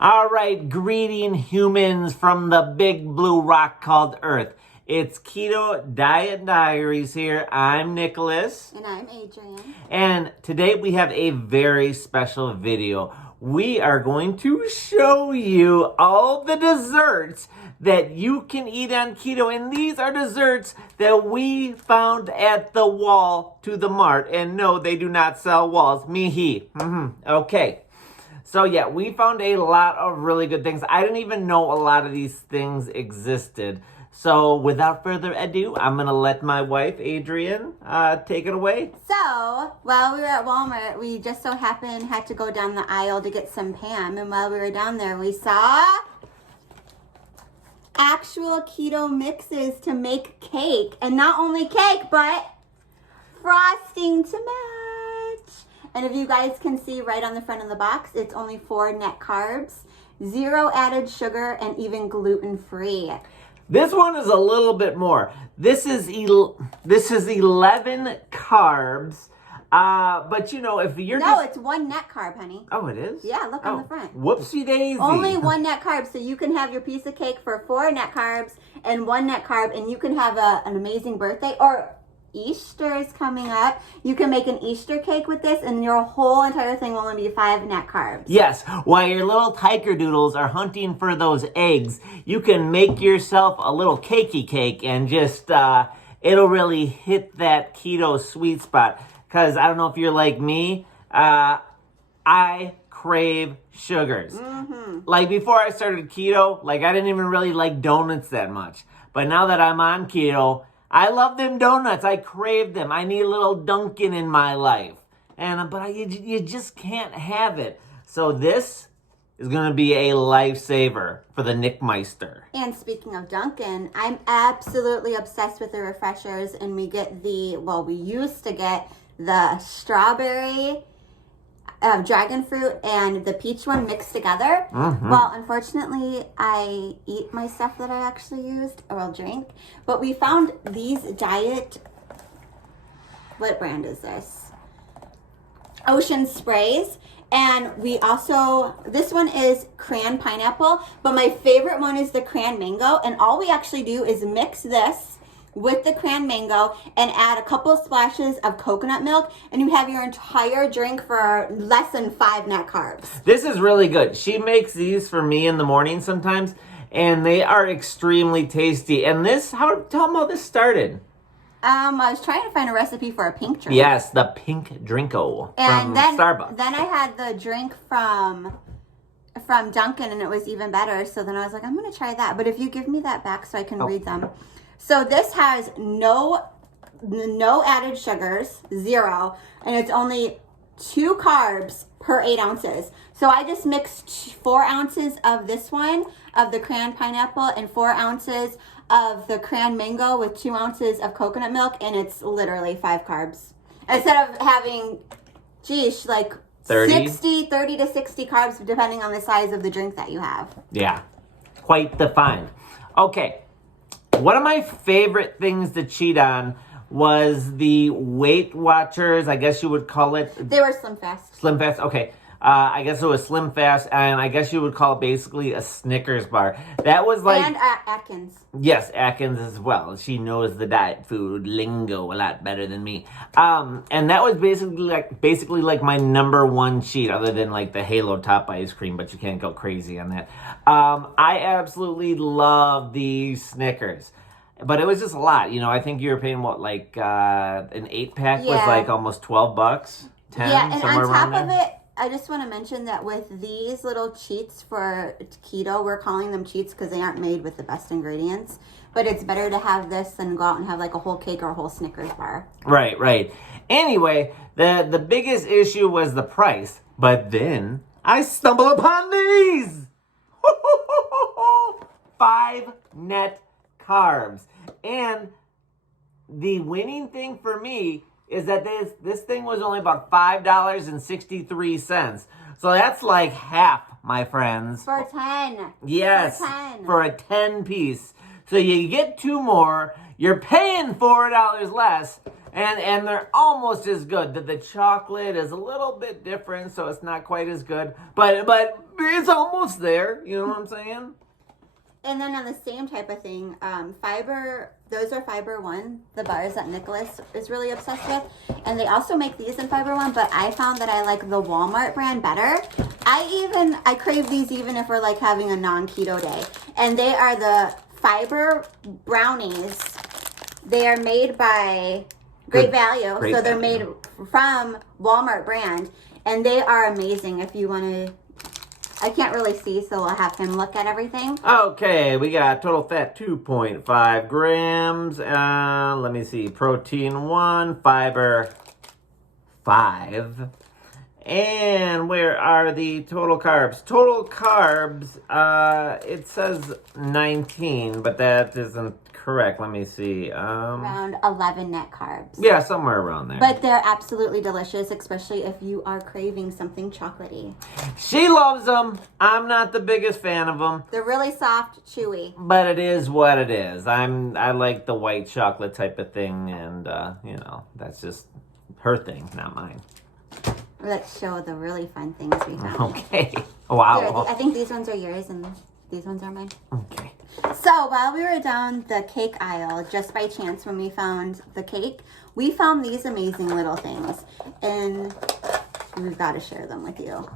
All right, greeting humans from the big blue rock called Earth. It's Keto Diet Diaries here. I'm Nicholas. And I'm Adrian. And today we have a very special video. We are going to show you all the desserts that you can eat on keto. And these are desserts that we found at the wall to the mart. And no, they do not sell walls. Okay. So yeah, we found a lot of really good things. I didn't even know a lot of these things existed. So without further ado, I'm going to let my wife, Adrian, take it away. So, while we were at Walmart, we just so happened had to go down the aisle to get some Pam. And while we were down there, we saw actual keto mixes to make cake. And not only cake, but frosting to match. And if you guys can see right on the front of the box, it's only 4 net carbs, 0 added sugar, and even gluten-free. This one is a little bit more. This is 11 carbs. But you know, if you're it's 1 net carb, honey. Oh, it is? Yeah, look on the front. Whoopsie daisy. Only 1 net carb, so you can have your piece of cake for 4 net carbs and 1 net carb, and you can have an amazing birthday, or Easter is coming up. You can make an Easter cake with this, and your whole entire thing will only be 5 net carbs. Yes, while your little tiger doodles are hunting for those eggs, you can make yourself a little cakey cake and just, it'll really hit that keto sweet spot. Because I don't know if you're like me, I crave sugars. Like before I started keto, like I didn't even really like donuts that much. But now that I'm on keto, I love them donuts. I crave them. I need a little Dunkin' in my life. But you just can't have it. So this is going to be a lifesaver for the Nick Meister. And speaking of Dunkin', I'm absolutely obsessed with the refreshers. And we used to get the strawberry, dragon fruit, and the peach one mixed together. Well, unfortunately, I eat my stuff that I actually used, or I'll drink. But we found these diet, what brand is this? Ocean sprays. And we also, this one is cran pineapple, but my favorite one is the cran mango. And all we actually do is mix this with the cran mango and add a couple of splashes of coconut milk, and you have your entire drink for less than 5 net carbs. This is really good. She makes these for me in the morning sometimes, and they are extremely tasty. And tell them how this started. I was trying to find a recipe for a pink drink. Yes, the pink drinko from Starbucks. Then I had the drink from Dunkin', and it was even better. So then I was like, I'm going to try that. But if you give me that back so I can read them. So this has no added sugars, 0, and it's only 2 carbs per 8 ounces. So I just mixed 4 ounces of this one, of the cran pineapple, and 4 ounces of the cran mango with 2 ounces of coconut milk, and it's literally 5 carbs. Instead of having, 30 to 60 carbs, depending on the size of the drink that you have. Yeah, quite defined. Okay. One of my favorite things to cheat on was the Weight Watchers, I guess you would call it. They were Slim Fast. Slim Fast, okay. I guess it was Slim Fast, and I guess you would call it basically a Snickers bar. That was like... And Atkins. Yes, Atkins as well. She knows the diet food lingo a lot better than me. And that was basically like my number 1 cheat, other than like the Halo Top ice cream, but you can't go crazy on that. I absolutely love the Snickers. But it was just a lot. You know, I think you were paying, what, like an 8-pack was like almost $12? 10? Yeah, and somewhere on top around of it, I just want to mention that with these little cheats for keto, we're calling them cheats because they aren't made with the best ingredients. But it's better to have this than go out and have like a whole cake or a whole Snickers bar. Right. Anyway, the biggest issue was the price. But then I stumbled upon these. 5 net carbs. And the winning thing for me is that this thing was only about $5.63. So that's like half, my friends. For 10. Yes. For a 10 piece. So you get 2 more. you're paying $4 less, and they're almost as good. The chocolate is a little bit different, so it's not quite as good, but it's almost there. You know what I'm saying? And then on the same type of thing, Fiber, those are Fiber One, the bars that Nicholas is really obsessed with. And they also make these in Fiber One, but I found that I like the Walmart brand better. I crave these even if we're like having a non-keto day. And they are the Fiber brownies. They are made by Great Value. So they're made from Walmart brand. And they are amazing if you want to. I can't really see, so I'll have him look at everything. Okay, we got total fat 2.5 grams. Let me see. Protein 1, fiber 5. And where are the total carbs? Total carbs, it says 19, but that isn't correct. Let me see. Around 11 net carbs. Yeah, somewhere around there. But they're absolutely delicious, especially if you are craving something chocolatey. She loves them. I'm not the biggest fan of them. They're really soft, chewy. But it is what it is. I like the white chocolate type of thing, and, that's just her thing, not mine. Let's show the really fun things we found. Okay. Wow. Here, I think these ones are yours and these ones are mine. Okay. So while we were down the cake aisle, just by chance when we found the cake, we found these amazing little things. And we've got to share them with you.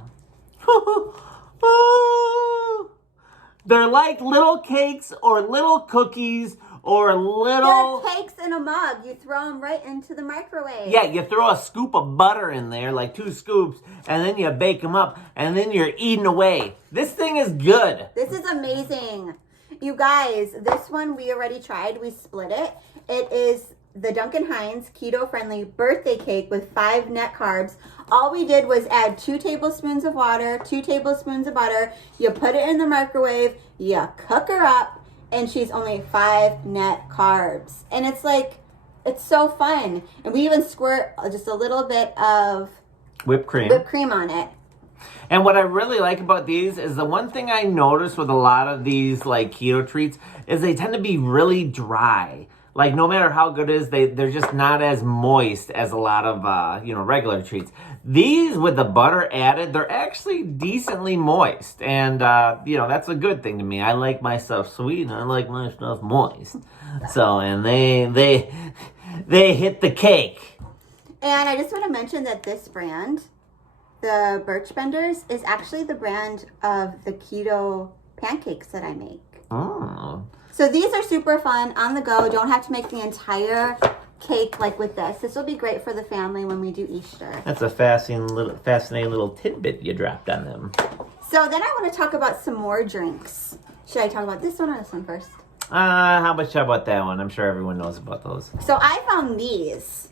They're like little cakes or little cookies or little... They're cakes in a mug. You throw them right into the microwave. Yeah, you throw a scoop of butter in there, like 2 scoops, and then you bake them up, and then you're eating away. This thing is good. This is amazing. You guys, this one we already tried. We split it. It is the Duncan Hines keto-friendly birthday cake with 5 net carbs. All we did was add 2 tablespoons of water, 2 tablespoons of butter. You put it in the microwave, you cook her up, and she's only 5 net carbs. And it's like, it's so fun. And we even squirt just a little bit of whipped cream on it. And what I really like about these is the one thing I notice with a lot of these like keto treats is they tend to be really dry. Like no matter how good it is, they're just not as moist as a lot of regular treats. These with the butter added, they're actually decently moist, and that's a good thing to me. I like my stuff sweet and I like my stuff moist. So and they hit the cake. And I just want to mention that this brand, the Birch Benders, is actually the brand of the keto pancakes that I make. Oh. So these are super fun, on the go. Don't have to make the entire cake like with this. This will be great for the family when we do Easter. That's a fascinating little tidbit you dropped on them. So then I want to talk about some more drinks. Should I talk about this one or this one first? How about that one? I'm sure everyone knows about those. So I found these.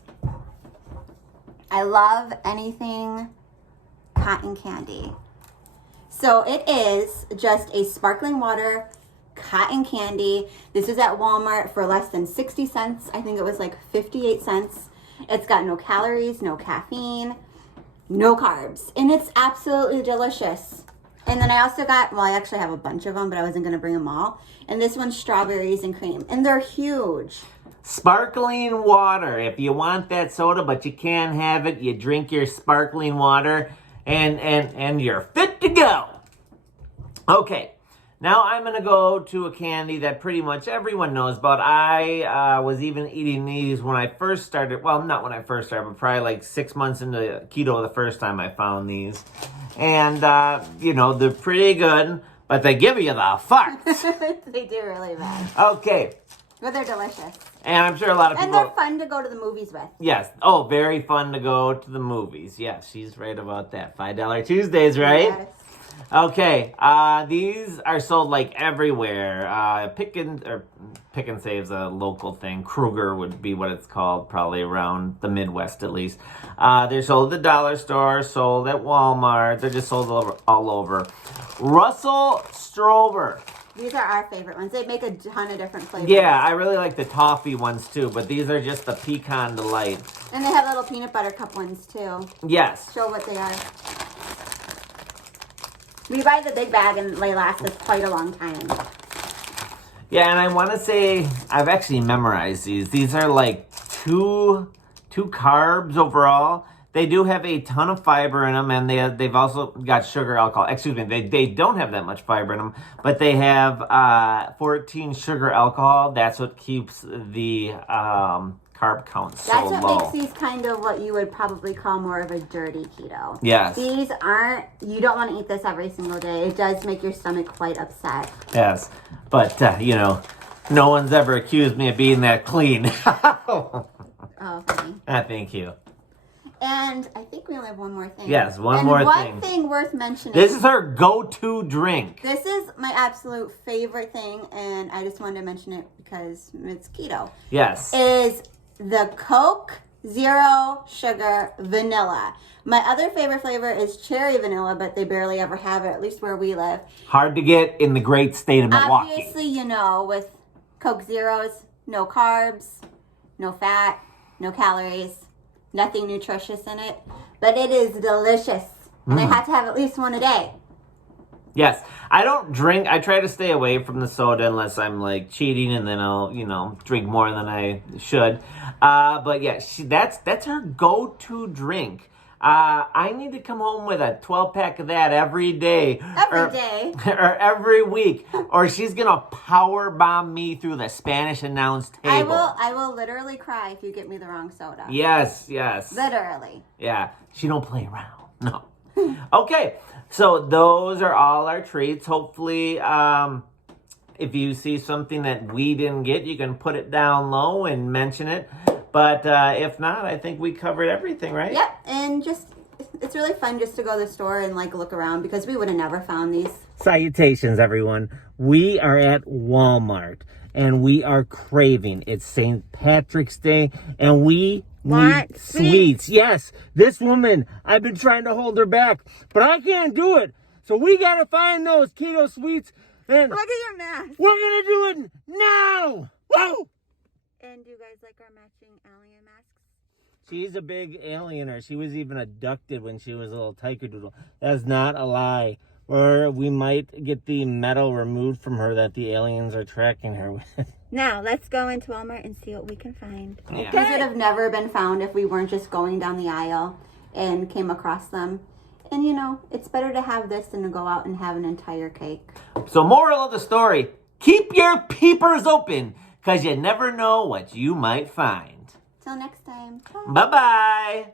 I love anything cotton candy. So it is just a sparkling water cotton candy. This is at Walmart for less than 60 cents. I think it was like 58 cents. It's got no calories, no caffeine, no carbs, and it's absolutely delicious. And then I also got, I actually have a bunch of them, but I wasn't going to bring them all. And this one's strawberries and cream, and they're huge. Sparkling water. If you want that soda, but you can't have it, you drink your sparkling water, and you're fit to go. Okay. Now I'm going to go to a candy that pretty much everyone knows about. I was even eating these when I first started. Well, not when I first started, but probably like 6 months into keto the first time I found these. And, they're pretty good, but they give you the farts. They do really bad. Okay. But they're delicious. And I'm sure a lot of people... And they're fun to go to the movies with. Yes. Oh, very fun to go to the movies. Yes, she's right about that. $5 Tuesdays, right? Yes. Okay, these are sold like everywhere. Pick and Save's a local thing. Kruger would be what it's called, probably around the Midwest at least. They're sold at the dollar store, sold at Walmart. They're just sold all over. Russell Strober. These are our favorite ones. They make a ton of different flavors. Yeah, I really like the toffee ones too, but these are just the pecan delight. And they have little peanut butter cup ones too. Yes. Show what they are. We buy the big bag and they last us quite a long time. Yeah, and I want to say I've actually memorized these. These are like two carbs overall. They do have a ton of fiber in them, and they've also got sugar alcohol. Excuse me, they don't have that much fiber in them, but they have 14 sugar alcohol. That's what keeps the carb count so low. That's what makes these kind of what you would probably call more of a dirty keto. Yes. These aren't, you don't want to eat this every single day. It does make your stomach quite upset. Yes, but no one's ever accused me of being that clean. Oh, funny. Thank you. And I think we only have one more thing. Yes, one more thing. One thing worth mentioning. This is her go-to drink. This is my absolute favorite thing, and I just wanted to mention it because it's keto. Yes. Is the Coke Zero Sugar Vanilla. My other favorite flavor is cherry vanilla, but they barely ever have it, at least where we live. Hard to get in the great state of Milwaukee. Obviously, with Coke Zeros, no carbs, no fat, no calories, nothing nutritious in it, but it is delicious. And I have to have at least one a day. Yes. I don't drink. I try to stay away from the soda unless I'm like cheating, and then I'll, drink more than I should. But yeah, that's her go-to drink. I need to come home with a 12-pack of that every day. Every day. Or every week. Or she's going to power bomb me through the Spanish announce table. I will literally cry if you get me the wrong soda. Yes. Literally. Yeah. She don't play around. No. Okay. So those are all our treats. Hopefully, if you see something that we didn't get, you can put it down low and mention it. But if not, I think we covered everything, right? Yep, and it's really fun just to go to the store and look around because we would have never found these. Salutations, everyone. We are at Walmart and we are craving. It's St. Patrick's Day and we need sweets. Yes, this woman, I've been trying to hold her back, but I can't do it. So we got to find those keto sweets. And look at your mask. We're going to do it now. Woo! And do you guys like our matching alien masks? She's a big aliener. She was even abducted when she was a little tiger doodle. That's not a lie. Or we might get the metal removed from her that the aliens are tracking her with. Now, let's go into Walmart and see what we can find. Yeah. These would have never been found if we weren't just going down the aisle and came across them. And it's better to have this than to go out and have an entire cake. So moral of the story, keep your peepers open. Because you never know what you might find. Till next time. Bye-bye.